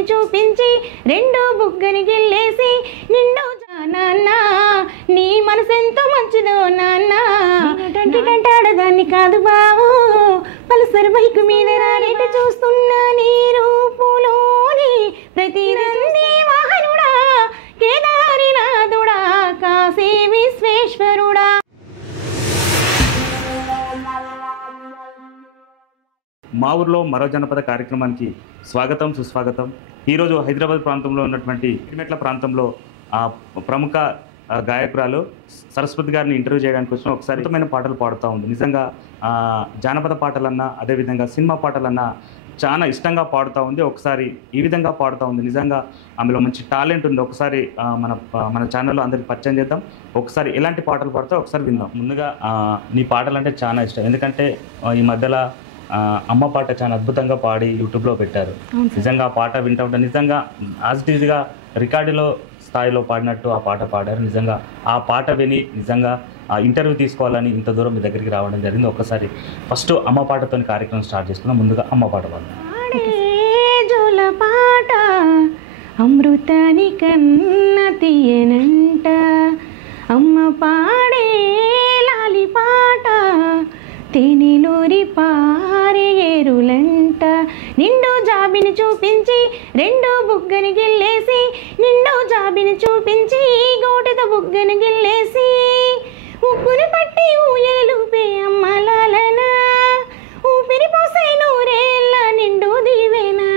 జాబిని చూపించి రెండో బుగ్గని గిల్లేసి నిండు నాన్న నీ మనసెంతో మంచిదో నాన్న ఆడదాన్ని కాదు బావు పల్సర్ బైక్ మీద రానేట చూస్తున్నా నీ రూపులోని ప్రతిదండి వాహనుడా కేదారినాథుడా కాశీ విశ్వేశ్వరుడా. మా ఊర్లో మరో జనపద కార్యక్రమానికి స్వాగతం సుస్వాగతం. ఈరోజు హైదరాబాద్ ప్రాంతంలో ఉన్నటువంటి ఇడిమెట్ల ప్రాంతంలో ప్రముఖ గాయకురాలు సరస్వతి గారిని ఇంటర్వ్యూ చేయడానికి వచ్చిన ఒకసారి అద్భుతమైన పాటలు పాడుతూ ఉంది. నిజంగా జానపద పాటలన్నా అదేవిధంగా సినిమా పాటలన్నా చాలా ఇష్టంగా పాడుతూ ఉంది. ఒకసారి ఈ విధంగా పాడుతూ ఉంది. నిజంగా ఆమెలో మంచి టాలెంట్ ఉంది. ఒకసారి మన ఛానల్లో అందరికి పరిచయం చేద్దాం. ఒకసారి ఎలాంటి పాటలు పాడుతావు ఒకసారి విందాం. ముందుగా నీ పాటలు అంటే చాలా ఇష్టం, ఎందుకంటే ఈ మధ్యలో అమ్మ పాట చాలా అద్భుతంగా పాడి యూట్యూబ్లో పెట్టారు. నిజంగా ఆ పాట వింటూ ఉంటే నిజంగా యాజ్ ఇట్ ఈజ్గా రికార్డులో స్థాయిలో పాడినట్టు ఆ పాట పాడారు. నిజంగా ఆ పాట విని నిజంగా ఆ ఇంటర్వ్యూ తీసుకోవాలని ఇంత దూరం మీ దగ్గరికి రావడం జరిగింది. ఒక్కసారి ఫస్ట్ అమ్మ పాటతో కార్యక్రమం స్టార్ట్ చేసుకున్నాం. ముందుగా అమ్మ పాట పాట అమృతాని కన్న తీయనంట అమ్మ పాడే లాలి పాట తేనెలూరి పారే ఏరులంట నిండు జాబిని చూపించి రెండో బుగ్గని గిల్లేసి నిండు జాబిని చూపించి గోటితో బుగ్గని గిల్లేసి ఉప్పుని పట్టి ఊయలూపే అమ్మలాలనా ఊపిరి పోసే నూరేళ్ళ నిండు దీవేనా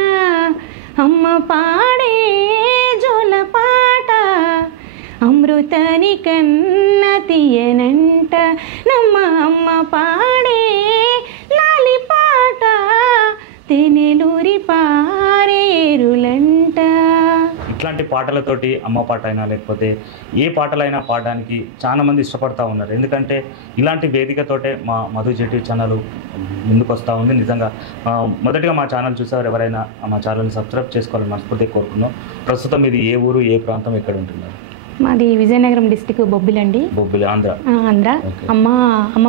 అమ్మ పాడే జోల పాట అమృతాని కన్న తీయనంట నమ్మ అమ్మ పాడే లాలి పాట తేనెలూరి పారేరులంట. ఇట్లాంటి పాటలతోటి అమ్మ పాట అయినా లేకపోతే ఏ పాటలైనా పాడడానికి చాలా మంది ఇష్టపడతా ఉన్నారు. ఎందుకంటే ఇలాంటి వేదికతోటే మా మధు జెట్టి ఛానల్ ముందుకు వస్తూ ఉంది. నిజంగా మొదటిగా మా ఛానల్ చూసేవారు ఎవరైనా మా ఛానల్ని సబ్స్క్రైబ్ చేసుకోవాలని మనస్ఫూర్తిగా కోరుకున్నాం. ప్రస్తుతం ఇది ఏ ఊరు ఏ ప్రాంతం ఎక్కడ ఉంటున్నారు? మాది విజయనగరం డిస్టిక్ బొబ్బిలి అండి. బొబ్బిలి ఆంధ్ర. అమ్మ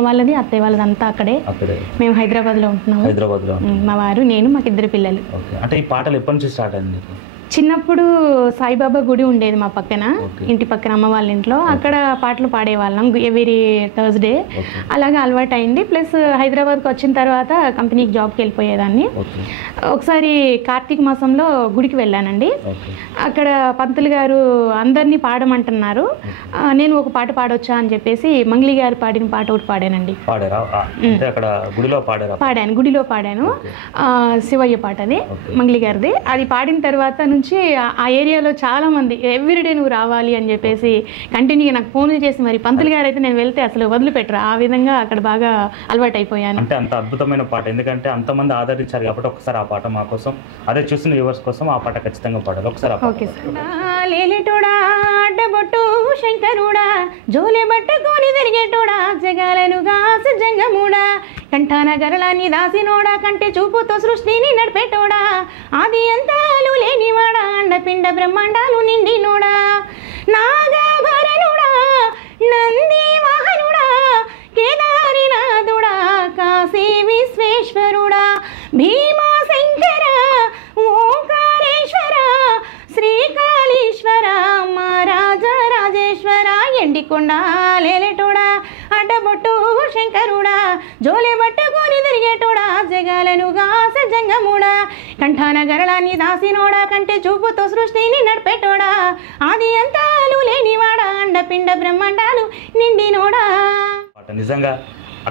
వాళ్ళది అత్తయ్య వాళ్ళది అంతా అక్కడే. మేము హైదరాబాద్లో ఉంటున్నాము. హైదరాబాద్లో మా వారు నేను మాకు ఇద్దరు పిల్లలు. అంటే ఈ పాటలు ఎప్పటి నుంచి స్టార్ట్ అయింది? చిన్నప్పుడు సాయిబాబా గుడి ఉండేది మా పక్కన, ఇంటి పక్కన అమ్మ వాళ్ళ ఇంట్లో. అక్కడ పాటలు పాడేవాళ్ళం ఎవ్రీ థర్స్డే. అలాగే అలవాటు అయింది. ప్లస్ హైదరాబాద్కి వచ్చిన తర్వాత కంపెనీకి జాబ్కి వెళ్ళిపోయేదాన్ని. ఒకసారి కార్తీక మాసంలో గుడికి వెళ్ళానండి. అక్కడ పంతులు గారు అందరినీ పాడమంటున్నారు. నేను ఒక పాట పాడొచ్చా అని చెప్పేసి మంగ్లీ గారు పాడిన పాట ఒకటి పాడానండి. పాడాను, గుడిలో పాడాను. శివయ్య పాట అది మంగ్లీ గారిది. అది పాడిన తర్వాత నుంచి ఆ ఏరియాలో చాలా మంది ఎవ్రీడే నువ్వు రావాలి అని చెప్పేసి కంటిన్యూగా నాకు ఫోన్లు చేసి, మరి పంతులు గారు అయితే నేను వెళ్తే అసలు వదిలిపెట్టరు. ఆ విధంగా అక్కడ బాగా అలవాటు అయిపోయాను. అంటే అంత అద్భుతమైన పాట, ఎందుకంటే అంతమంది ఆదరించారు కాబట్టి ఒకసారి ఆ పాట మా కోసం, అదే చూసిన వ్యూవర్స్ కోసం ఆ పాట ఖచ్చితంగా పాడాలి. ఒకసారి ఓకే సార్. లేలేటోడా అడ్డబొట్టు శంకరుడా జోలే బట్టుకొని తిరిగేటోడా జగాలను గాసి జంగముడా కంఠాన గరళాన్ని దాసినోడా కంటే చూపుతో సృష్టిని నడిపేటోడా ఆది అంతాలు లేనివాడా అండపిండ బ్రహ్మాండాలు నిండినోడా నాగాభరణుడా నంది వాహనుడా కేదారినాథుడా కాశీ విశ్వేశ్వరుడా భీమా శంకర ఓంకారేశ్వర శ్రీకాళీశ్వర మహారాజ రాజేశ్వర ఎండికొండ లేలేటోడా అడ్డబొట్టు శంకరుడా జోలే పట్టుకొని తిరిగేటోడా జగాలను గాస జంగముడా కంఠాన గరళాన్ని దాసినోడా కంటే చూపుతో సృష్టిని నడిపేటోడా ఆది అంతాలు లేనివాడా అండపిండ బ్రహ్మాండాలు నిండినోడా. నిజంగా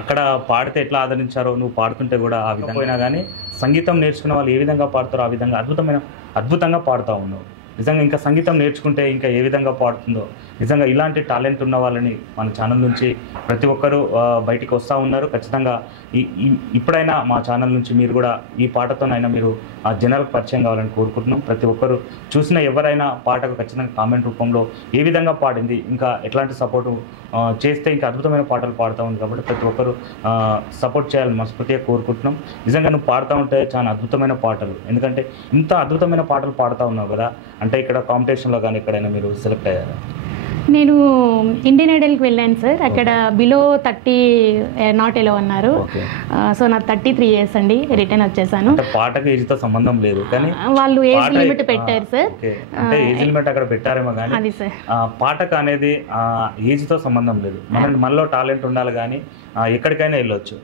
అక్కడ పాడితే ఎట్లా ఆదరించారో నువ్వు పాడుతుంటే కూడా ఆ విధంగా పోయినా కానీ సంగీతం నేర్చుకున్న వాళ్ళు ఏ విధంగా పాడతారో ఆ విధంగా అద్భుతంగా పాడుతూ ఉన్నావు. నిజంగా ఇంకా సంగీతం నేర్చుకుంటే ఇంకా ఏ విధంగా పాడుతుందో. నిజంగా ఇలాంటి టాలెంట్ ఉన్న వాళ్ళని మన ఛానల్ నుంచి ప్రతి ఒక్కరూ బయటికి వస్తూ ఉన్నారు. ఖచ్చితంగా ఇప్పుడైనా మా ఛానల్ నుంచి మీరు కూడా ఈ పాటతోనైనా మీరు ఆ జనాలకు పరిచయం కావాలని కోరుకుంటున్నాం. ప్రతి ఒక్కరు చూసిన ఎవరైనా పాటకు ఖచ్చితంగా కామెంట్ రూపంలో ఏ విధంగా పాడింది, ఇంకా ఎట్లాంటి సపోర్టు చేస్తే ఇంకా అద్భుతమైన పాటలు పాడుతూ ఉంది కాబట్టి ప్రతి ఒక్కరు సపోర్ట్ చేయాలని మనస్ఫూర్తిగా కోరుకుంటున్నాం. నిజంగా నువ్వు పాడుతూ ఉంటే చాలా అద్భుతమైన పాటలు, ఎందుకంటే ఇంత అద్భుతమైన పాటలు పాడుతూ ఉన్నావు కదా. అంటే ఇక్కడ కాంపిటీషన్లో కానీ ఎక్కడైనా మీరు సెలెక్ట్ అయ్యారా? నేను ఇండియన్ ఐడల్కి వెళ్ళాను సార్. అక్కడ బిలో 30 నాట్ ఎలో అన్నారు. సో నాకు 33 ఇయర్స్ అండి. రిటర్న్ వచ్చేసాను. పాటకి ఏజ్తో సంబంధం లేదు కానీ వాళ్ళు ఏజ్ లిమిట్ పెట్టారు సార్. అంటే ఏజ్ లిమిట్ అక్కడ పెట్టారేమో కానీ అది సార్ పాటకు అనేది ఏజ్తో సంబంధం లేదు. మనలో టాలెంట్ ఉండాలి కానీ ఎక్కడికైనా వెళ్ళొచ్చు.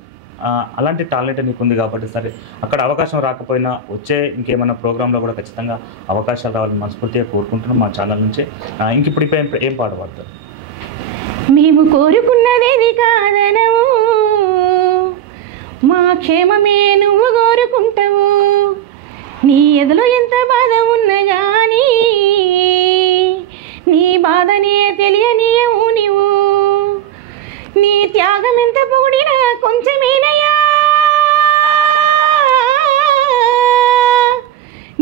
అలాంటి టాలెంట్ నీకు ఉంది కాబట్టి సరే అక్కడ అవకాశం రాకపోయినా వచ్చే ఇంకేమైనా ప్రోగ్రాంలో కూడా ఖచ్చితంగా అవకాశాలు రావాలని మనస్ఫూర్తిగా కోరుకుంటున్నాం మా ఛానల్ నుంచి. ఇంక ఇప్పుడు ఏం పాట పాడతారు? మేము కోరుకున్నదేది కాదనవు, మా క్షేమమే నువ్వు కోరుకుంటావు. నీ ఎదలో ఎంత బాధ ఉన్నా కానీ నీ బాధనే తెలియనియవు నీవు. నీ త్యాగం ఎంత పొగిడినా కొంచెమేనయ్యా,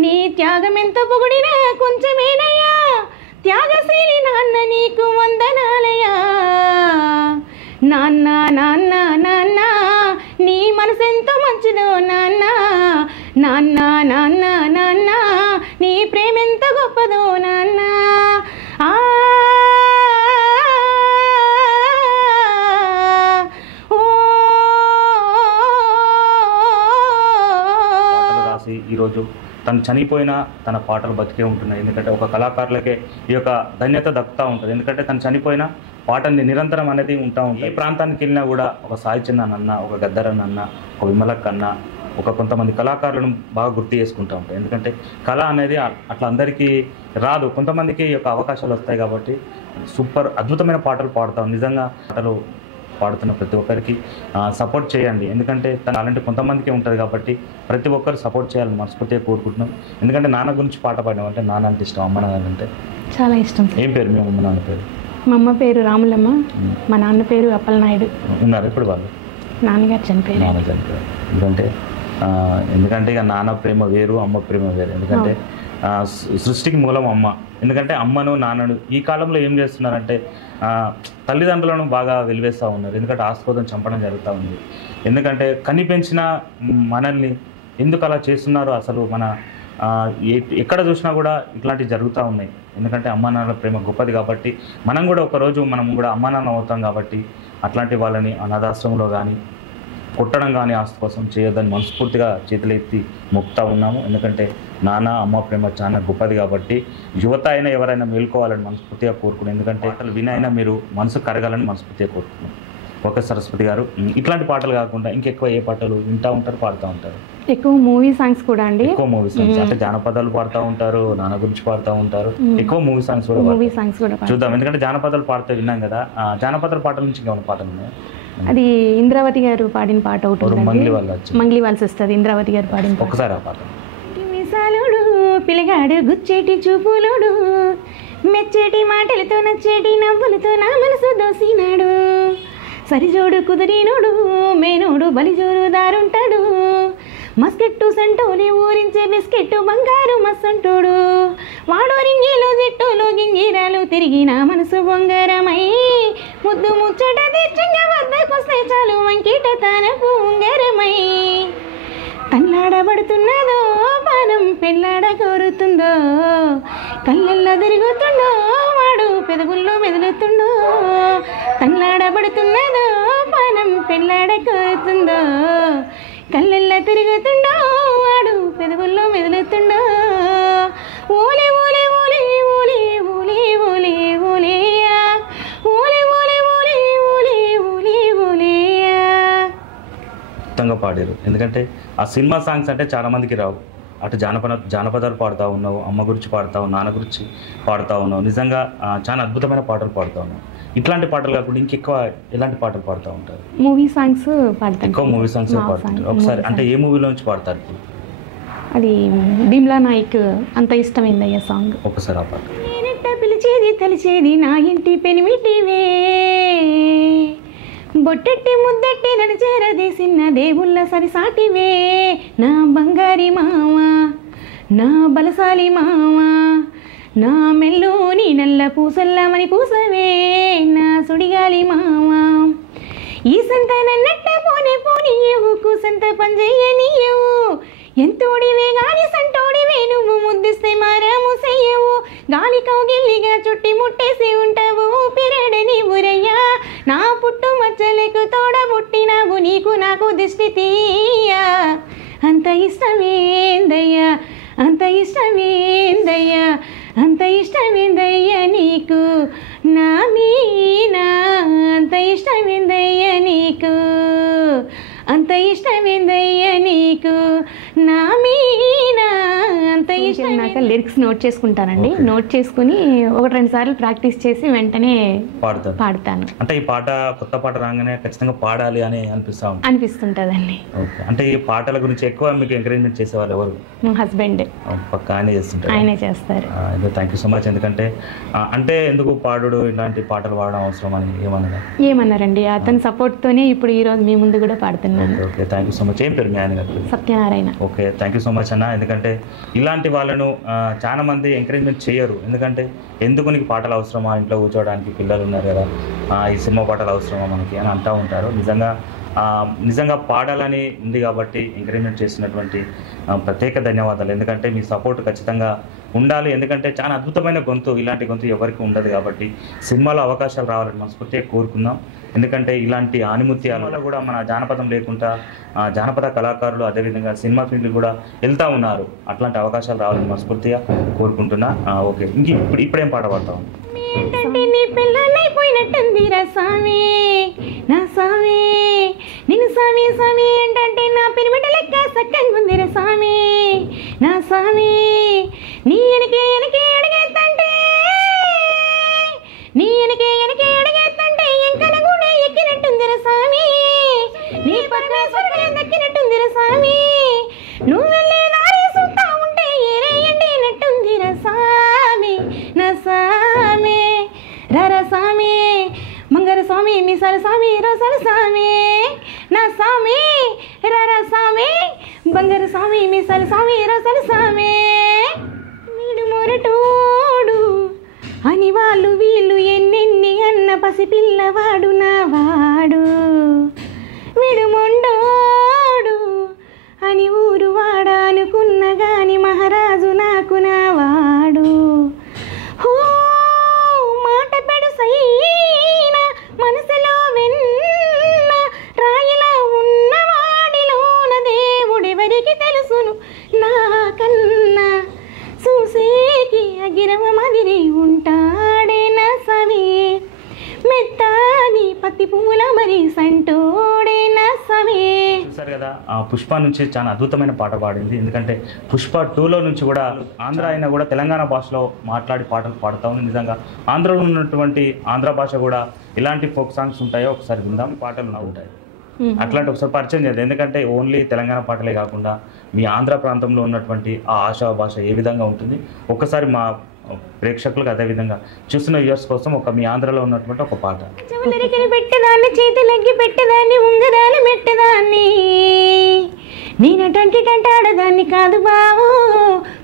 నీ త్యాగం ఎంత పొగిడినా కొంచెమేనయ్యా. త్యాగశీలి నాన్న నీకు వందనాలయ్యా. నాన్న నాన్న నాన్న నీ మనసెంత మంచిదో నాన్న. నాన్న నాన్న నాన్న నీ ప్రేమెంత గొప్పదో నాన్న. ఈరోజు తను చనిపోయినా తన పాటలు బతికే ఉంటున్నాయి. ఎందుకంటే ఒక కళాకారులకే ఈ యొక్క ధన్యత దక్కుతూ ఉంటుంది. ఎందుకంటే తను చనిపోయినా పాటని నిరంతరం అనేది ఉంటా ఉంటుంది. ఏ ప్రాంతానికి వెళ్ళినా కూడా ఒక సాయి చందన్ అన్న, ఒక గద్దరన్ అన్న, ఒక విమలక్ అన్న, ఒక కొంతమంది కళాకారులను బాగా గుర్తు చేసుకుంటూ ఉంటాయి. ఎందుకంటే కళ అనేది అట్లా అందరికీ రాదు, కొంతమందికి ఈ యొక్క అవకాశాలు వస్తాయి. కాబట్టి సూపర్ అద్భుతమైన పాటలు పాడతాం. నిజంగా పాటలు పాడుతున్న ప్రతి ఒక్కరికి సపోర్ట్ చేయండి. ఎందుకంటే తన టాలెంట్ కొంతమందికి ఉంటుంది కాబట్టి ప్రతి ఒక్కరు సపోర్ట్ చేయాలని మనస్ఫూర్తిగా కోరుకుంటున్నాం. ఎందుకంటే నాన్న గురించి పాట పాడడం అంటే నాన్న అంటే ఇష్టం, అమ్మ నాన్న అంటే చాలా ఇష్టం. ఏం పేరు మీ అమ్మ నాన్న పేరు? మా అమ్మ పేరు రాములమ్మ, మా నాన్న పేరు అప్పలనాయుడు. ఉన్నారు ఇప్పుడు వాళ్ళు? నాన్నగారు చనిపోయారు. నాన్న చనిపోయారు. ఎందుకంటే ఇక నాన్న ప్రేమ వేరు, అమ్మ ప్రేమ వేరు. ఎందుకంటే సృష్టికి మూలం అమ్మ. ఎందుకంటే అమ్మను నాన్నను ఈ కాలంలో ఏం చేస్తున్నారంటే తల్లిదండ్రులను బాగా వెలివేస్తూ ఉన్నారు. ఎందుకంటే ఆస్పదం చంపడం జరుగుతూ ఉంది. ఎందుకంటే కని పెంచిన మనల్ని ఎందుకు అలా చేస్తున్నారో అసలు మన ఎక్కడ చూసినా కూడా ఇట్లాంటివి జరుగుతూ ఉన్నాయి. ఎందుకంటే అమ్మా నాన్నల ప్రేమ గొప్పది కాబట్టి మనం కూడా ఒకరోజు మనం కూడా అమ్మా నాన్న అవుతాం. కాబట్టి అట్లాంటి వాళ్ళని అనాథాశ్రమంలో కానీ కొట్టడం కానీ ఆస్తి కోసం చేయొద్దని మనస్ఫూర్తిగా చేతులెత్తి మొక్కుతా ఉన్నాము. ఎందుకంటే నాన్న అమ్మ ప్రేమ చాలా గొప్పది కాబట్టి యువత అయినా ఎవరైనా మేల్కోవాలని మనస్ఫూర్తిగా కోరుకున్నాను. ఎందుకంటే పాటలు వినైనా మీరు మనసు కరగాలని మనస్ఫూర్తిగా కోరుకున్నాను. ఓకే సరస్వతి గారు, ఇట్లాంటి పాటలు కాకుండా ఇంకెక్కువ ఏ పాటలు వింటూ ఉంటారు, పాడుతూ ఉంటారు? ఎక్కువ మూవీ సాంగ్స్ కూడా అండి. ఎక్కువ మూవీ సాంగ్స్ అంటే జానపదాలు పాడుతూ ఉంటారు, నాన్న గురించి పాడుతూ ఉంటారు. ఎక్కువ మూవీ సాంగ్స్ కూడా చూద్దాం. ఎందుకంటే జానపదాలు పాడితే విన్నాం కదా, జానపదాల పాటల నుంచి ఇంకేమైనా పాటలు ఉన్నాయి? అది ఇంద్రావతి గారు పాడిన పాట ఒకటి, మంగ్లీ వాల్స్ వస్తుంది. ఇంద్రావతి గారు పాడిన ఒకసారి ఆ పాట. మిసాలుడు పిల్లగాడు గుచ్చేటి చూపులుడు, మెచ్చేటి మాటలతో నచ్చేటి నవ్వులతో నా మనసు దోసినాడు. సరిజోడు కుదిరినోడు మేనోడు బలిజోరు దారుంటాడు. మస్కెట్టు సంటోని ఊరించే బిస్కెట్టు బంగారు మస్సంటోడు. వాడో రింగిలో జట్టులో గింగిరాలు తిరిగిన మనసు బొంగరమై ముద్దు ముచ్చట తీర్చంగా వద్దకొస్తే చాలు వంకిట తనకు ఉంగరమై. తల్లాడబడుతున్నదో పానం పెళ్ళాడ కోరుతుందో, కళ్ళల్లో తిరుగుతుండో వాడు పెదవుల్లో మెదులుతుండో. తల్లాడబడుతున్నదో పానం పెళ్ళాడ కోరుతుందో, కళ్ళల్లో తిరుగుతుండో వాడు పెదవుల్లో మెదులుతుండో. ఓలే ఓలే ఓలే ఓలే ఓలే ఓలే ఓలేయా, ఓలే ఓలే ఓలే ఓలే ఓలే ఓలేయా. మొత్తంగా పాడారు. ఎందుకంటే ఆ సినిమా సాంగ్స్ అంటే చాలా మందికి రావు. అటు జానపదాలు పాడుతూ ఉన్నావు, అమ్మ గురించి పాడుతావు, నాన్న గురించి పాడుతూ ఉన్నావు. నిజంగా చాలా అద్భుతమైన పాటలు పాడుతూ ఉన్నావు. ఇట్లాంటి పాటలు కాకుండా ఇంకెక్కువ ఎలాంటి పాటలు పాడుతూ ఉంటారు? మూవీ సాంగ్స్ పాడతాను. ఎక్కువ మూవీ సాంగ్స్ పాడుతుంటారు. ఒకసారి అంటే ఏ మూవీలో నుంచి పాడతారు? అది భీమ్లా నాయక్ అంత ఇష్టమైందయ్యా సాంగ్. ఒకసారి ఆ పాట. నేనెట్ట పిలిచేది తలిచేది నా ఇంటి పెనిమిటివే, బొట్టెట్టి ముద్దెట్టి నడిచేరదేసిన దేవుళ్ళ సరిసాటివే. నా బంగారి మామ, నా బలసాలి మామ, నా మెల్లోని నల్ల పూసల్లామని పూసవే నా సుడిగాలి మామ. ఈ సంత నన్నట్ట పోనే పోనీయవు, కూసంత పంజయ్యనీయవు. ఎంతోడివే గాని సంటోడివే నువ్వు, ముద్దిస్తే మారాము చెయ్యవు. గాలి కౌగిల్లిగా చుట్టి ముట్టేసి ఉంటావు ఇష్టమేందయ్యా అంత ఇష్టమేందయ్యా అంత ఇష్టమేందయ్యా నీకు నా మీనా అంత ఇష్టమేందయ్యా నీకు అంత ఇష్టమేందయ్యా నీకు నా మీనా అంత ఇష్టం. నాకు లిరిక్స్ నోట్ చేసుకుంటానండి. నోట్ చేసుకుని 1-2 సార్లు ప్రాక్టీస్ చేసి వెంటనే పాడతాను. అంటే ఈ పాట కొత్త పాట రాగానే ఖచ్చితంగా పాడాలి అని అనిపిస్తుంటదండి. అంటే ఈ పాటల గురించి ఎక్కువ మీకు ఎంకరేజ్మెంట్ చేసేవాళ్ళు ఎవరు? మా హస్బెండ్. పక్క ఆయనే చేస్తుంటారు? ఆయనే చేస్తారు. Thank you so much. ఎందుకంటే అంటే ఎందుకు పాడు ఇలాంటి పాటలు పాడడం అవసరం అని ఏమన్నారండి. అతని సపోర్ట్ తోనే ఇప్పుడు ఈ రోజు మీ ముందు కూడా పాడుతున్నాను. Okay, thank you so much. ఏం పేరు మీ ఆయన గారు? Satyanarayana. Okay, thank you so much అన్న. ఎందుకంటే ఇలాంటి వాళ్ళను చాలా మంది ఎంకరేజ్మెంట్ చేయరు. ఎందుకంటే ఎందుకు నీకు పాటలు అవసరమా, ఇంట్లో కూర్చోవడానికి పిల్లలు ఉన్నారు కదా, ఈ సినిమా పాటలు అవసరమా మనకి అని అంటూ ఉంటారు. నిజంగా పాడాలని ఉంది కాబట్టి ఎంకరేజ్మెంట్ చేసినటువంటి ప్రత్యేక ధన్యవాదాలు. ఎందుకంటే మీ సపోర్ట్ ఖచ్చితంగా ఉండాలి. ఎందుకంటే చాలా అద్భుతమైన గొంతు, ఇలాంటి గొంతు ఎవరికి ఉండదు కాబట్టి సినిమాలో అవకాశాలు రావాలని మనస్ఫూర్తిగా కోరుకుందాం. ఎందుకంటే ఇలాంటి ఆనిముత్యాలలో కూడా మన జానపదం లేకుండా జానపద కళాకారులు అదేవిధంగా సినిమా ఫీల్డ్ కూడా వెళ్తూ ఉన్నారు. అట్లాంటి అవకాశాలు రావాలని మనస్ఫూర్తిగా కోరుకుంటున్నా. ఓకే, ఇప్పుడేం పాట పాడతాం? నిన్ను స్వామి స్వామి ఏంటంటే నా పిరిమిట లెక్క సక్కంగుందిర స్వామి నా స్వామి నీ ఎనకే అడిగేస్తంటే ఎంకన కూడా ఎక్కినట్టుందిర స్వామి నీ పరమేశ్వరుడే దక్కినట్టుందిర స్వామి నువ్వు వెళ్ళే దారి చూస్తా ఉంటే ఏరేయండినట్టుందిర స్వామి నా స్వామి రర స్వామి మంగర స్వామి మిసాల స్వామి రోసాల స్వామి నా స్వామి రర స్వామి బంగారు స్వామి మిసాల స్వామి రోసాల స్వామి వీడు మొరటోడు అని వాళ్ళు వీళ్ళు ఎన్నెన్ని అన్న పసిపిల్లవాడు నా వాడు వీడు మొండోడు అని ఊరు వాడా అనుకున్న గాని మహారాజు నాకు నా వాడు మాట పెడు సైనా మనసులో వెన్న రాయిలా ఉన్నవాడిలోన దేవుడెవరికి తెలుసును నాకన్నా చూసేకి అగిరవ మదిరి ఉంటాడే నా సవి మెత్తాని పత్తి పూల మరి సంటోడే నా సవి. చూసారు కదా, పుష్ప నుంచి చాలా అద్భుతమైన పాట పాడింది. ఎందుకంటే పుష్ప 2లో నుంచి కూడా ఆంధ్ర అయినా కూడా తెలంగాణ భాషలో మాట్లాడి పాటలు పాడుతూ ఉంది. నిజంగా ఆంధ్రలో ఉన్నటువంటి ఆంధ్ర భాష కూడా ఎలాంటి ఫోక్ సాంగ్స్ ఉంటాయో ఒకసారి విందాం. పాటలు ఉంటాయి అట్లాంటి ఒకసారి పరిచయం చేద్దాం. ఎందుకంటే ఓన్లీ తెలంగాణ పాటలే కాకుండా మీ ఆంధ్ర ప్రాంతంలో ఉన్నటువంటి ఆ ఆశా భాష ఏ విధంగా ఉంటుంది ఒక్కసారి మా ప్రేక్షకులకు అదేవిధంగా చూస్తున్న వ్యూవర్స్ కోసం మీ ఆంధ్రలో ఉన్నటువంటి ఒక పాట. పెట్టేదాన్ని చేతులెగ్గి పెట్టేదాన్ని ఉంగరాలు పెట్టేదాన్ని నేనటంటాడదాన్ని కాదు బావు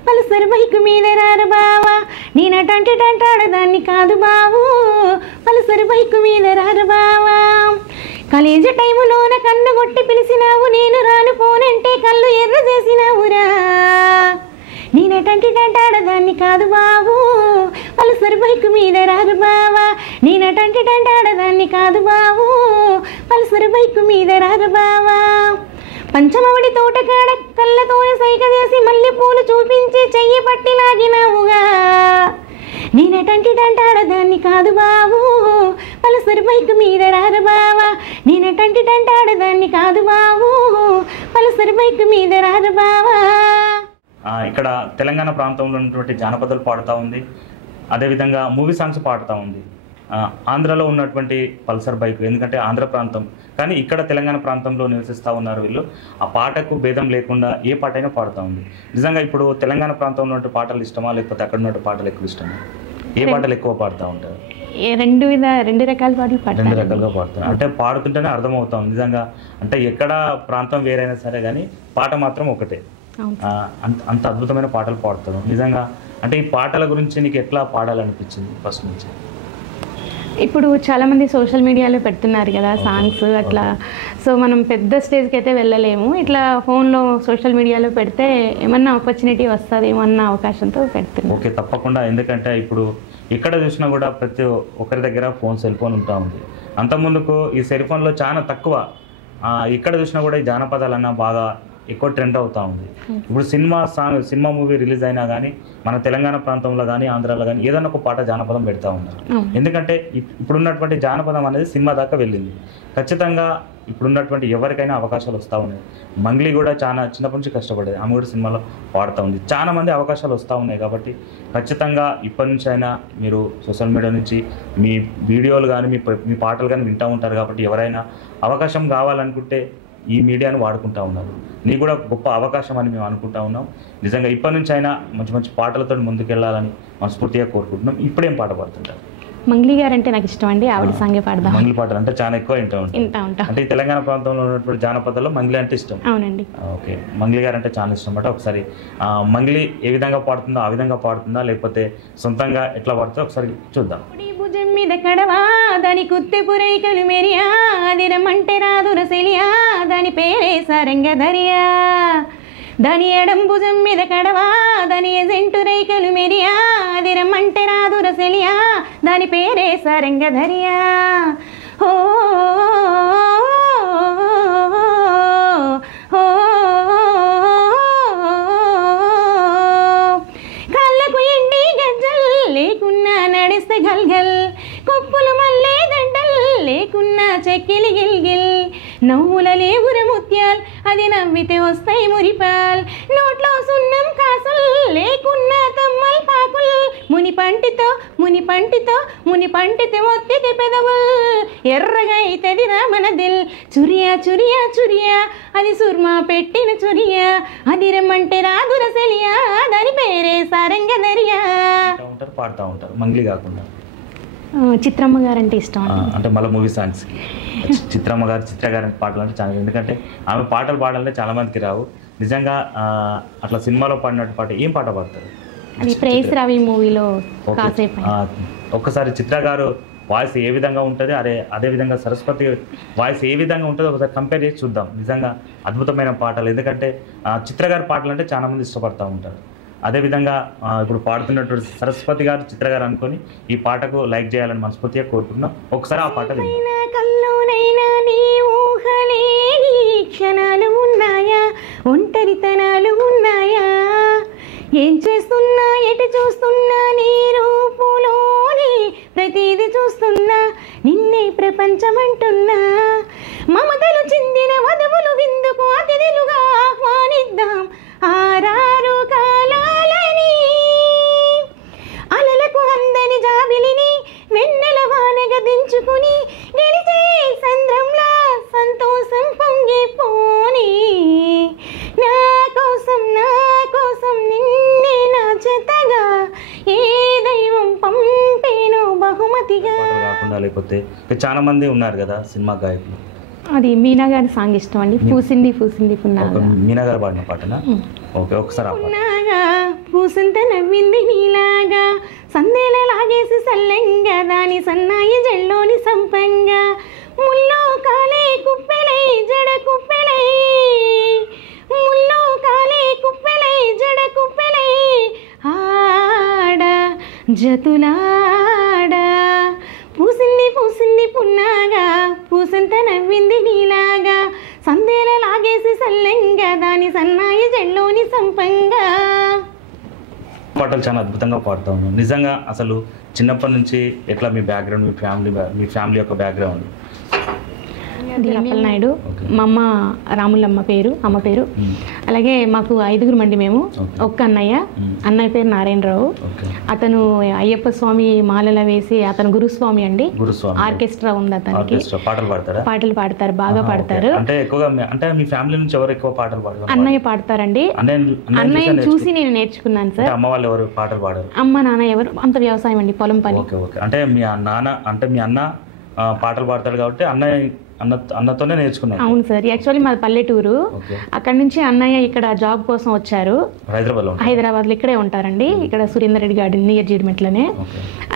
పలుసరి బైకు మీద రారు బావా నేనటంటాడదాన్ని కాదు బావు పలుసరి బైకు మీద రారు బావా కాలేజీ టైములోన కన్ను కొట్టి పిలిచినావు నేను రాను పోనంటే కళ్ళు ఎర్ర చేసినావురా నేనటంటాడదాన్ని కాదు బావు పలుసరి బైకు మీద రారు బావా నేనటంటాడదాన్ని కాదు బావు పలుసరి బైకు మీద రారు బావా పంచమవడి తోటకాడ కళ్ళతోనే సైక చేసి మళ్ళీ పూలు చూపించి చెయ్యి పట్టి లాగినావుగా నేనటంటాడదాన్ని కాదు బావు పలుసరి బైకు మీద రారు బావా నేనటంటాడదాన్ని కాదు బావు పలుసరి బైకు మీద రారు బావా. ఇక్కడ తెలంగాణ ప్రాంతంలో ఉన్నటువంటి జానపదాలు పాడుతూ ఉంది, అదేవిధంగా మూవీ సాంగ్స్ పాడుతూ ఉంది. ఆంధ్రలో ఉన్నటువంటి పల్సర్ బైక్ ఎందుకంటే ఆంధ్ర ప్రాంతం కానీ ఇక్కడ తెలంగాణ ప్రాంతంలో నివసిస్తూ ఉన్నారు వీళ్ళు. ఆ పాటకు భేదం లేకుండా ఏ పాట అయినా పాడుతూ ఉంది. నిజంగా ఇప్పుడు తెలంగాణ ప్రాంతంలో ఉన్న పాటలు ఇష్టమా లేకపోతే అక్కడ ఉన్న పాటలు ఎక్కువ ఇష్టమా? ఏ పాటలు ఎక్కువ పాడుతూ ఉంటారు? రెండు రకాల పాటలు రెండు రకాలుగా పాడుతున్నారు. అంటే పాడుతుంటేనే అర్థమవుతాం నిజంగా. అంటే ఎక్కడ ప్రాంతం వేరైనా సరే కానీ పాట మాత్రం ఒకటే. అంత అద్భుతమైన పాటలు పాడుతారు నిజంగా. అంటే ఈ పాటల గురించి నీకు ఎట్లా పాడాలనిపించింది ఫస్ట్ నుంచి? ఇప్పుడు చాలామంది సోషల్ మీడియాలో పెడుతున్నారు కదా సాంగ్స్ అట్లా. సో మనం పెద్ద స్టేజ్కి అయితే వెళ్ళలేము. ఇట్లా ఫోన్లో సోషల్ మీడియాలో పెడితే ఏమన్నా ఆపర్చునిటీ వస్తుంది ఏమన్నా అవకాశంతో పెడుతున్నాం. ఓకే, తప్పకుండా. ఎందుకంటే ఇప్పుడు ఎక్కడ చూసినా కూడా ప్రతి ఒక్కరి దగ్గర సెల్ ఫోన్ ఉంటా ఉంది. అంతకుముందుకు ఈ సెల్ ఫోన్లో చాలా తక్కువ. ఇక్కడ చూసినా కూడా ఈ జానపదాలన్నా బాగా ఎక్కువ ట్రెండ్ అవుతూ ఉంది. ఇప్పుడు సినిమా మూవీ రిలీజ్ అయినా కానీ మన తెలంగాణ ప్రాంతంలో కానీ ఆంధ్రాలో కానీ ఏదైనా ఒక పాట జానపదం పెడతా ఉన్నారు. ఎందుకంటే ఇప్పుడున్నటువంటి జానపదం అనేది సినిమా దాకా వెళ్ళింది. ఖచ్చితంగా ఇప్పుడున్నటువంటి ఎవరికైనా అవకాశాలు వస్తూ ఉన్నాయి. మంగ్లీ కూడా చాలా చిన్నప్పటి నుంచి కష్టపడేది, ఆమె కూడా సినిమాలో పాడుతూ ఉంది. చాలా మంది అవకాశాలు వస్తూ ఉన్నాయి. కాబట్టి ఖచ్చితంగా ఇప్పటి నుంచి అయినా మీరు సోషల్ మీడియా నుంచి మీ వీడియోలు కానీ మీ పాటలు కానీ వింటూ ఉంటారు. కాబట్టి ఎవరైనా అవకాశం కావాలనుకుంటే ఈ మీడియాను వాడుకుంటూ ఉన్నారు. నీకు కూడా గొప్ప అవకాశం అని మేము అనుకుంటా ఉన్నాం. నిజంగా ఇప్పటి నుంచి అయినా మంచి మంచి పాటలతో ముందుకెళ్ళాలని మనస్ఫూర్తిగా కోరుకుంటున్నాం. ఇప్పుడేం పాట పాడుతుంటారు? మంగ్లీ గారు అంటే నాకు ఇష్టం అండి, ఆవిడ సాంగే పాడదాం. మంగ్లీ పాటలు అంటే చాలా ఎక్కువ వింటా ఉంటాం. అంటే ఈ తెలంగాణ ప్రాంతంలో ఉన్నటువంటి జానపదాల్లో మంగ్లీ అంటే ఇష్టం. అవునండి. ఓకే, మంగ్లీ గారు అంటే చాలా ఇష్టం అన్నమాట. ఒకసారి మంగ్లీ ఏ విధంగా పాడుతుందో ఆ విధంగా పాడుతుందా లేకపోతే సొంతంగా ఎట్లా పాడుతుందో ఒకసారి చూద్దాం. భుజం మీద కడవా దాని కుత్తె పురైకలు మెరియా అదిరమంటే రాదు రసెలియా దాని పేరే సారంగధరియా దాని ఎడం భుజం మీద కడవా దాని ఎజెంటు రైకలు మెరియా అదిరమంటే రాదు రసెలియా దాని పేరే సారంగధరియా. ఓ కళ్ళకు ఎండి గజ్జల్ లేకున్నా నడిస్తే గల్గల్ కొప్పులు మల్లే దండల్ లేకున్నా చెక్కిలి గిల్గిల్ నవ్వుల లేవుర ముత్యాల్ అది నవ్వితే వస్తాయి మురిపాల్ నోట్లో సున్నం కాసుల్ లేకున్నా తమ్మల్ పాకుల్ ముని పంటితో ఒత్తితే పెదవుల్ ఎర్రగా అయితది రామన దిల్ చురియా చురియా చురియా అది సుర్మా పెట్టిన చురియా అది రమ్మంటే రాదు రసెలియా దాని పేరే సారంగధరియా. పాడుతూ ఉంటారు మంగ్లీ కాకుండా. చిత్రమ్మ గారు అంటే ఇష్టం అంటే మళ్ళీ మూవీ సాంగ్స్ చిత్రమ్మ గారు చిత్ర గారి పాటలు అంటే చాలా, ఎందుకంటే ఆమె పాటలు పాడాలంటే చాలా మందికి రావు. నిజంగా అట్లా సినిమాలో పాడినట్టు పాట ఏం పాట పాడతారు? అది ప్రేయస్ రవి మూవీలో ఒక్కసారి చిత్ర గారు వాయిస్ ఏ విధంగా ఉంటుంది, అదే విధంగా సరస్వతి వాయిస్ ఏ విధంగా ఉంటుందో ఒకసారి కంపేర్ చేసి చూద్దాం. నిజంగా అద్భుతమైన పాటలు. ఎందుకంటే చిత్ర గారి పాటలు అంటే చాలా మంది ఇష్టపడుతూ ఉంటారు. అదేవిధంగా ఇప్పుడు పాడుతున్నటువంటి సరస్వతి గారు చిత్ర గారు అనుకొని ఈ పాటకు లైక్ చేయాలని మనస్ఫూర్తిగా కోరుకుంటున్నాం. ఒకసారి ఆ పాట క్షణాలు ఉన్నాయా ఒంటరితనాలు ఉన్నాయా ఏం చేస్తున్నా ఎటు చూస్తున్నా నీ రూపులోని ప్రతిదీ చూస్తున్నా నిన్నే ప్రపంచమంటున్నా మమతలు చిందిన వధువులు విందుకు అతిథులుగా ఆహ్వానిద్దాం ఆరారు కాలాలని అలలకు అందని జాబిలిని వెన్నెల వానగా దించుకుని గెలిచే సంద్రంలా సంతోషం పొంగిపోని నా కోసం నిన్నే నా జతగా ఏ దైవం పంపేను బహుమతిగా. కాకుండా లేకపోతే చాలా మంది ఉన్నారు కదా సినిమా గాయకులు, అది మీనా గారి సాంగ్ ఇష్టం అండి. పూసింది పూసింది పున్నాగా. మీనా గారు పాడిన పాటనా? ఓకే, ఒకసారి పున్నాగా పూసింత నవ్వింది నీలాగా సందేల లాగేసి సల్లంగా దాని సన్నాయి జల్లోని సంపంగా ముల్లో కాలే కుప్పెలై జడ కుప్పెలై ముల్లో కాలే కుప్పెలై జడ కుప్పెలై ఆడ జతులాడ పూసింది పూసింది పున్నాగా పూసంత నవ్వింది నీలాగా సందేల లాగేసి సల్లంగా దాని సన్నాయి జల్లోని సంపంగా. పాటలు చాలా అద్భుతంగా పాడుతూ ఉన్నాం. నిజంగా అసలు చిన్నప్పటి నుంచి ఎట్లా మీ బ్యాక్గ్రౌండ్, మీ ఫ్యామిలీ యొక్క బ్యాక్గ్రౌండ్? నాయుడు, మా అమ్మ రాములమ్మ పేరు, అమ్మ పేరు. అలాగే మాకు 5గురు మండి మేము. ఒక్క అన్నయ్య పేరు నారాయణరావు. అతను అయ్యప్ప స్వామి మాలల వేసి అతను గురుస్వామి అండి. ఆర్కెస్ట్రా ఉంది అతనికి. పాటలు పాడతారు, బాగా పాడతారు. అన్నయ్య పాడతారండి. అన్నయ్య చూసి నేను నేర్చుకున్నాను సార్. అమ్మ వాళ్ళు ఎవరు పాటలు పాడారు? అమ్మ నాన్న ఎవరు అంత వ్యవసాయం అండి, పొలం పని. అంటే మీ అన్న పాటలు పాడతాడు కాబట్టి అన్నతోనే నేర్చుకున్నాను. అవును సార్, యాక్చువల్లీ మాది పల్లెటూరు. అక్కడ నుంచి అన్నయ్య ఇక్కడ జాబ్ కోసం వచ్చారు. హైదరాబాద్లో ఇక్కడే ఉంటారండి, ఇక్కడ సురేందర్ రెడ్డి గార్డెన్ నియర్ జీడిమెట్లనే.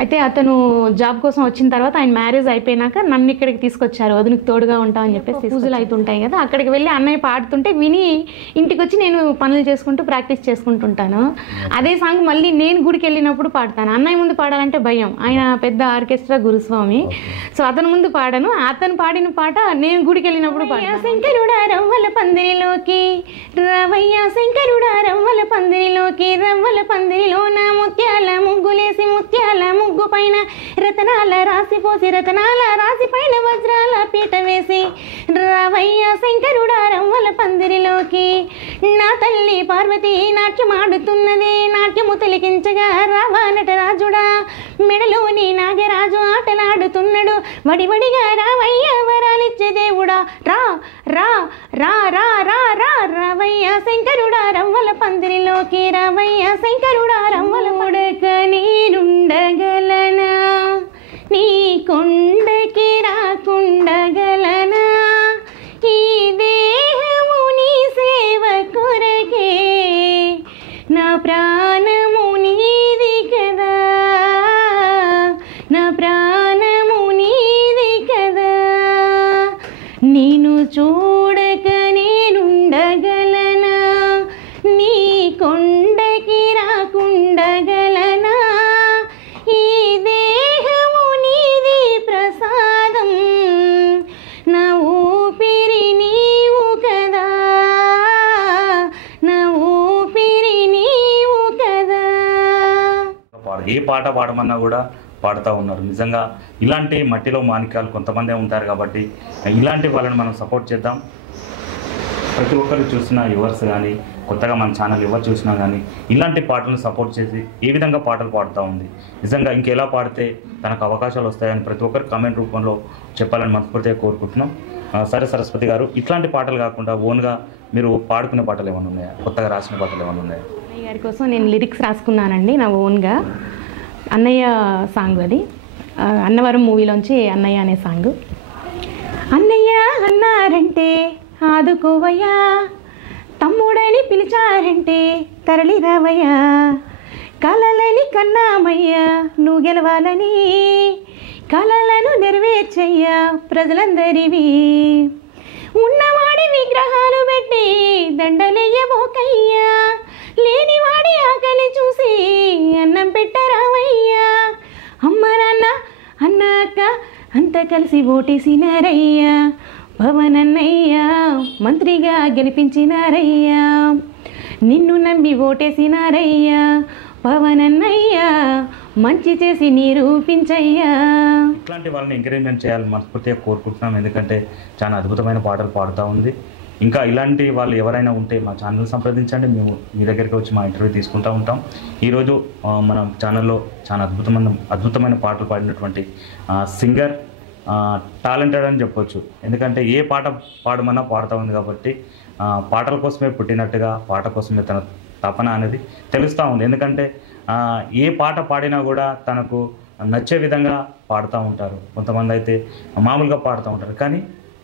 అయితే అతను జాబ్ కోసం వచ్చిన తర్వాత ఆయన మ్యారేజ్ అయిపోయినాక నన్ను ఇక్కడికి తీసుకొచ్చారు, వదినకి తోడుగా ఉంటామని చెప్పేసి. పూజలు అవుతుంటాయి కదా, అక్కడికి వెళ్ళి అన్నయ్య పాడుతుంటే విని ఇంటికి వచ్చి నేను పనులు చేసుకుంటూ ప్రాక్టీస్ చేసుకుంటుంటాను. అదే సాంగ్ మళ్ళీ నేను గుడికి వెళ్ళినప్పుడు పాడతాను. అన్నయ్య ముందు పాడాలంటే భయం, ఆయన పెద్ద ఆర్కెస్ట్రా గురుస్వామి. సో అతని ముందు పాడను. అతను పాడిన పాట పాట నేను గుడికి వెళ్ళినప్పుడు శంకరుడా రవ్వల పందిరిలోకి రావయ్య శంకరుడా రవ్వల పందిరిలోకి రవ్వల పందిరిలో నా ముత్యాల ముగ్గులేసి ముత్యాల ముగ్గు పైన రతనాల రాసి పోసి రతనాల రాసి పైన వజ్రాల పీట వేసి రావయ్య శంకరుడా రవ్వల పందిరిలోకి నా తల్లి పార్వతి నాట్యమాడుతున్నది నాట్యము తిలకించగా రావా నటరాజుడా మెడలోని నాగరాజు ఆటలాడుతున్నాడు వడివడిగా రావయ్య వరాలిచ్చే దేవుడా రా రా రా రా రా రా రావయ్య శంకరుడా రవ్వల పందిరిలోకి రావయ్య శంకరుడా రవ్వల ఉడక నేనుండగలనా నీ కొండకి రాకుండగలనా ఈ దేహము నీ సేవ కొరకే నా ప్రాణము నీది కదా నా ప్రాణము నీది కదా నేను చూడక నేనుండగలనా నీ కొండకి రాకుండగలనా ఈ దేహము నీది ప్రసాదం నా ఊపిరి నీవు కదా నా ఊపిరి నీవు కదా. ఏ పాట పాడమన్నా కూడా పాడుతూ ఉన్నారు. నిజంగా ఇలాంటి మట్టిలో మాణిక్యాలు కొంతమందే ఉంటారు కాబట్టి ఇలాంటి వాళ్ళని మనం సపోర్ట్ చేద్దాం. ప్రతి ఒక్కరు చూసిన యువర్స్ కానీ కొత్తగా మన ఛానల్ ఎవరు చూసినా కానీ ఇలాంటి పాటలను సపోర్ట్ చేసి ఏ విధంగా పాటలు పాడుతూ ఉంది, నిజంగా ఇంకెలా పాడితే తనకు అవకాశాలు వస్తాయని ప్రతి ఒక్కరు కామెంట్ రూపంలో చెప్పాలని మనస్ఫూర్తిగా కోరుకుంటున్నాం. సరే సరస్వతి గారు, ఇట్లాంటి పాటలు కాకుండా ఓన్గా మీరు పాడుకునే పాటలు ఏమైనా ఉన్నాయా, కొత్తగా రాసిన పాటలు ఏమైనా ఉన్నాయా? అన్నయ్య గారి కోసం నేను లిరిక్స్ రాసుకున్నానండి నా ఓన్గా. అన్నయ్య సాంగ్ అది, అన్నవరం మూవీలోంచి అన్నయ్య అనే సాంగ్. అన్నయ్య అన్నారంటే ఆదుకోవయ్యా, తమ్ముడని పిలిచారంటే తరలి రావయ్యా, కలలని కన్నామయ్యా నువ్వు గెలవాలని, కలలను నెరవేర్చయ్యా ప్రజలందరివి, ఉన్నవాడి విగ్రహాలు పెట్టి దండలెయ్యబోకయ్యా, లేనివాడి ఆకలి చూసి అన్నం పెట్టరావయ్యా, అమ్మ నాన్న అన్న అక్క అంతా కలిసి ఓటేసినారయ్యా, పవన్ అన్నయ్యా మంత్రిగా గెలిపించినారయ్యా, నిన్ను నమ్మి ఓటేసినారయ్యా, పవన్ అన్నయ్యా మంచి చేసి నిరూపించయ్యా. ఇట్లాంటి వాళ్ళని ఎంకరేజ్మెంట్ చేయాలని మనస్ఫూర్తిగా కోరుకుంటున్నాం. ఎందుకంటే చాలా అద్భుతమైన పాటలు పాడుతూ ఉంది. ఇంకా ఇలాంటి వాళ్ళు ఎవరైనా ఉంటే మా ఛానల్ సంప్రదించండి, మేము మీ దగ్గరికి వచ్చి మా ఇంటర్వ్యూ తీసుకుంటూ ఉంటాం. ఈరోజు మన ఛానల్లో చాలా అద్భుతమైన పాటలు పాడినటువంటి సింగర్, టాలెంటెడ్ అని చెప్పొచ్చు. ఎందుకంటే ఏ పాట పాడమన్నా పాడుతూ ఉంది కాబట్టి పాటల కోసమే పుట్టినట్టుగా పాట కోసమే తన తపన అనేది తెలుస్తూ ఉంది. ఎందుకంటే ఏ పాట పాడినా కూడా తనకు నచ్చే విధంగా పాడుతూ ఉంటారు. కొంతమంది అయితే మామూలుగా పాడుతూ ఉంటారు, కానీ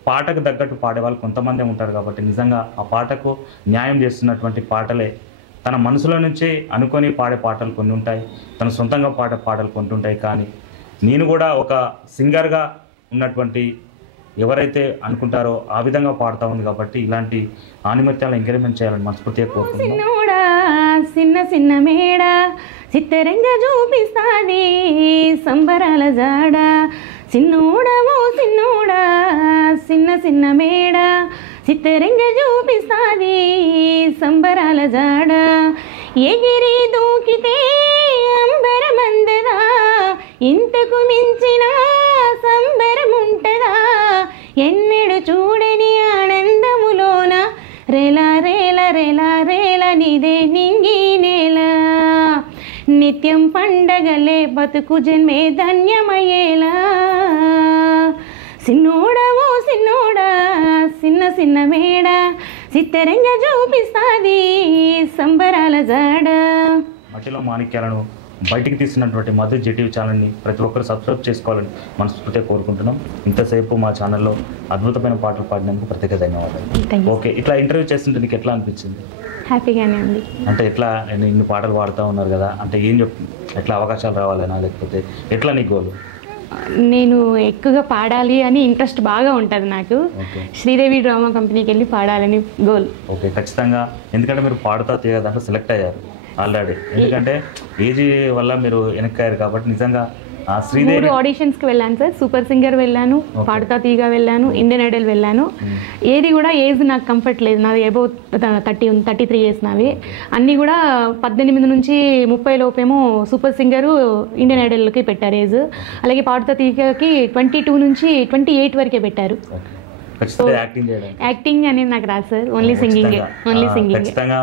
పాటకు తగ్గట్టు పాడేవాళ్ళు కొంతమందే ఉంటారు. కాబట్టి నిజంగా ఆ పాటకు న్యాయం చేస్తున్నటువంటి పాటలే తన మనసులో నుంచి అనుకొని పాడే పాటలు కొన్ని ఉంటాయి, తన సొంతంగా పాడే పాటలు కొన్ని ఉంటాయి. కానీ నేను కూడా ఒక సింగర్గా ఉన్నటువంటి ఎవరైతే అనుకుంటారో ఆ విధంగా పాడుతూ ఉంది కాబట్టి ఇలాంటి ఆనిమత్యాలను ఎంకరేజ్మెంట్ చేయాలని మనస్ఫూర్తిగా కోరుకుంటున్నాను. చిన్న చిన్న మేడ చిత్తరంగా చూపిస్తాది సంబరాల జాడ, చిన్నోడవో చిన్నోడా చిన్న చిన్న మేడ చిత్తరంగా చూపిస్తాది సంబరాల జాడ, ఎగిరి దూకితే అంబరమందదా ఇంతకు మించిన సంబరం ఉంటదా, ఎన్నడు చూడని ఆనందములోన రేలా రేలా రేలా రేలా నీదే నింగి నేల, నిత్యం పండగలే బతుకు జన్మే ధన్యమయ్యేలా, సిన్నోడవో సిన్నోడా చిన్న చిన్న మేడ చిత్తరంగా చూపిస్తాది సంబరాల జాడ. మట్టిలో మాణిక్యాలను బయటికి తీసినటువంటి మధు జెటివ్ ఛానల్ని ప్రతి ఒక్కరు సబ్స్క్రైబ్ చేసుకోవాలని మనస్ఫూర్తిగా కోరుకుంటున్నాం. ఇంతసేపు మా ఛానల్లో అద్భుతమైన పాటలు పాడినందుకు ప్రత్యేక ధన్యవాదాలు. ఓకే, ఇట్లా ఇంటర్వ్యూ చేస్తుంటే నీకు ఎట్లా అనిపించింది? హ్యాపీగానే ఉంది. అంటే ఎట్లా ఇన్ని పాటలు పాడుతూ ఉన్నారు కదా, అంటే ఏం ఎట్లా అవకాశాలు రావాలనా, లేకపోతే ఎట్లా నీ గోల్? నేను ఎక్కువగా పాడాలి అని ఇంట్రెస్ట్ బాగా ఉంటుంది నాకు. శ్రీదేవి డ్రామా కంపెనీకి వెళ్ళి పాడాలని గోల్. ఓకే, ఖచ్చితంగా. ఎందుకంటే మీరు పాడుతా తీయ దాంట్లో సెలెక్ట్ అయ్యారు ఆల్రెడీ. ఎందుకంటే ఏజ్ వల్ల మీరు వెనక్కారు కాబట్టి నిజంగా శ్రీదేవి 3 ఆడిషన్స్కి వెళ్ళాను సార్. సూపర్ సింగర్ వెళ్ళాను, పాడుతా తీగా వెళ్ళాను, ఇండియన్ ఐడల్ వెళ్ళాను. ఏది కూడా ఏజ్ నాకు కంఫర్ట్ లేదు. నాది అబౌవ్ 33 ఇయర్స్ నావి. అన్నీ కూడా 18 నుంచి 30 లోపేమో సూపర్ సింగరు, ఇండియన్ ఐడల్కి పెట్టారు ఏజ్. అలాగే పాడుతా తీగకి 22 నుంచి 28 వరకే పెట్టారు. యాక్టింగ్ అనేది నాకు రాదు సార్, ఓన్లీ సింగింగ్. ఖచ్చితంగా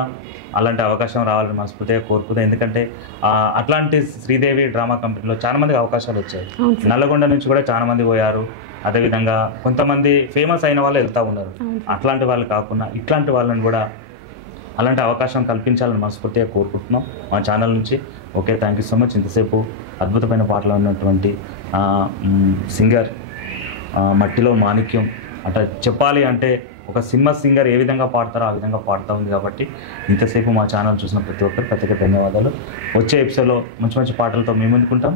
అలాంటి అవకాశం రావాలని మనస్ఫూర్తిగా కోరుకుందాం. ఎందుకంటే అట్లాంటి శ్రీదేవి డ్రామా కంపెనీలో చాలా మందికి అవకాశాలు వచ్చాయి. నల్లగొండ నుంచి కూడా చాలా మంది పోయారు. అదేవిధంగా కొంతమంది ఫేమస్ అయిన వాళ్ళు వెళ్తూ ఉన్నారు. అట్లాంటి వాళ్ళు కాకుండా ఇట్లాంటి వాళ్ళని కూడా అలాంటి అవకాశం కల్పించాలని మనస్ఫూర్తిగా కోరుకుంటున్నాం మా ఛానల్ నుంచి. Okay, thank you so much. ఇంతసేపు అద్భుతమైన పాటలు ఉన్నటువంటి సింగర్ మట్టిలో మాణిక్యం అట్లా చెప్పాలి అంటే ఒక సినిమా సింగర్ ఏ విధంగా పాడతారో ఆ విధంగా పాడుతూ ఉంది. కాబట్టి ఇంతసేపు మా ఛానల్ చూసిన ప్రతి ఒక్కరు ప్రత్యేక ధన్యవాదాలు. వచ్చే ఎపిసోడ్లో మంచి మంచి పాటలతో మేము ముందుకుంటాం.